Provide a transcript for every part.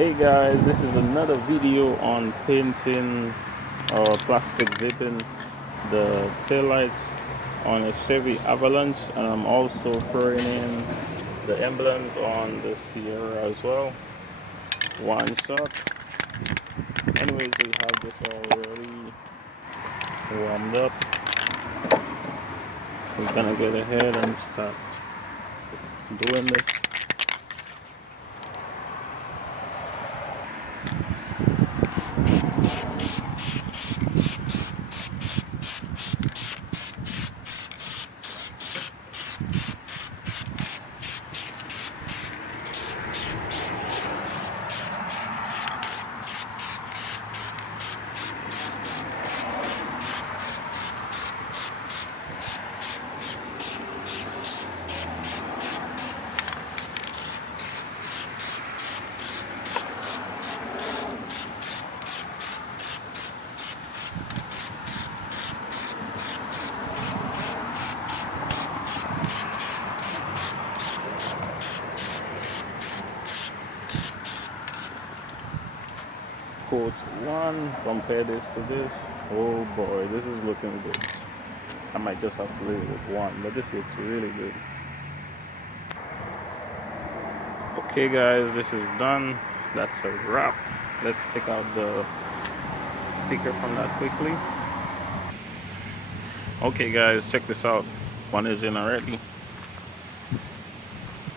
Hey guys, this is another video on painting or plastic dipping the taillights on a Chevy Avalanche, and I'm also throwing in the emblems on the Sierra as well. One shot. Anyways, we have this already warmed up. We're gonna get ahead and start doing this. Coat one, compare this to this. Oh boy, this is looking good. I might just have to leave it with one, but this looks really good. Okay guys, this is done. That's a wrap. Let's take out the sticker from that quickly. Okay guys, check this out. One is in already.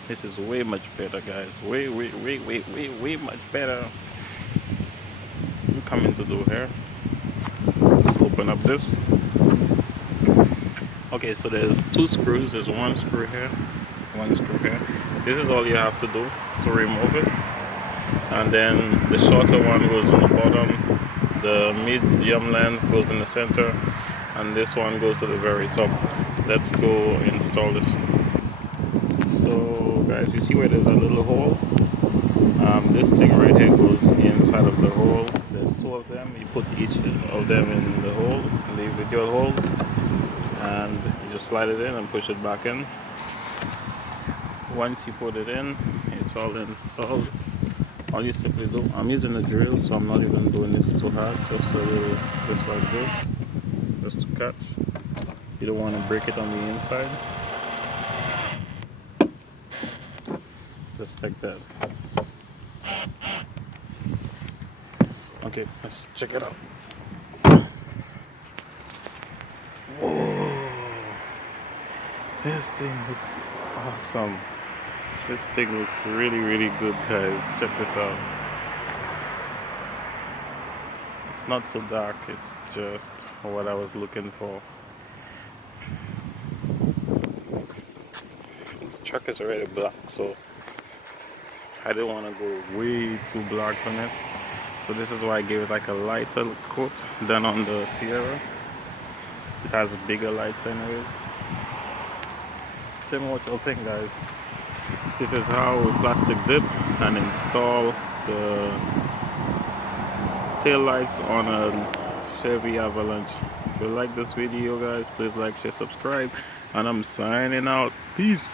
This is way much better, guys. Way much better. I'm coming to do here. Let's open up this. Okay, so there's two screws. There's one screw here, one screw here. This is all you have to do to remove it. And then the shorter one goes on the bottom. The medium length goes in the center. And this one goes to the very top. Let's go install this. So guys, you see where there's a little hole? This thing right here goes inside of the hole. There's two of them. You put each of them in the hole, leave with your hole, and you just slide it in and push it back in. Once you put it in, it's all installed. All you simply do, I'm using a drill, so I'm not even doing this too hard, just a little, just like this, just to catch. You don't want to break it on the inside. Just like that. Okay, let's check it out. Whoa! This thing looks awesome. This thing looks really good, guys. Check this out. It's not too dark, it's just what I was looking for. This truck is already black, so I didn't want to go way too black on it. So this is why I gave it like a lighter coat than on the Sierra. It has bigger lights anyways. Tell me what y'all think, guys. This is how we plastic dip and install the tail lights on a Chevy Avalanche. If you like this video, guys, please like, share, subscribe, and I'm signing out. Peace.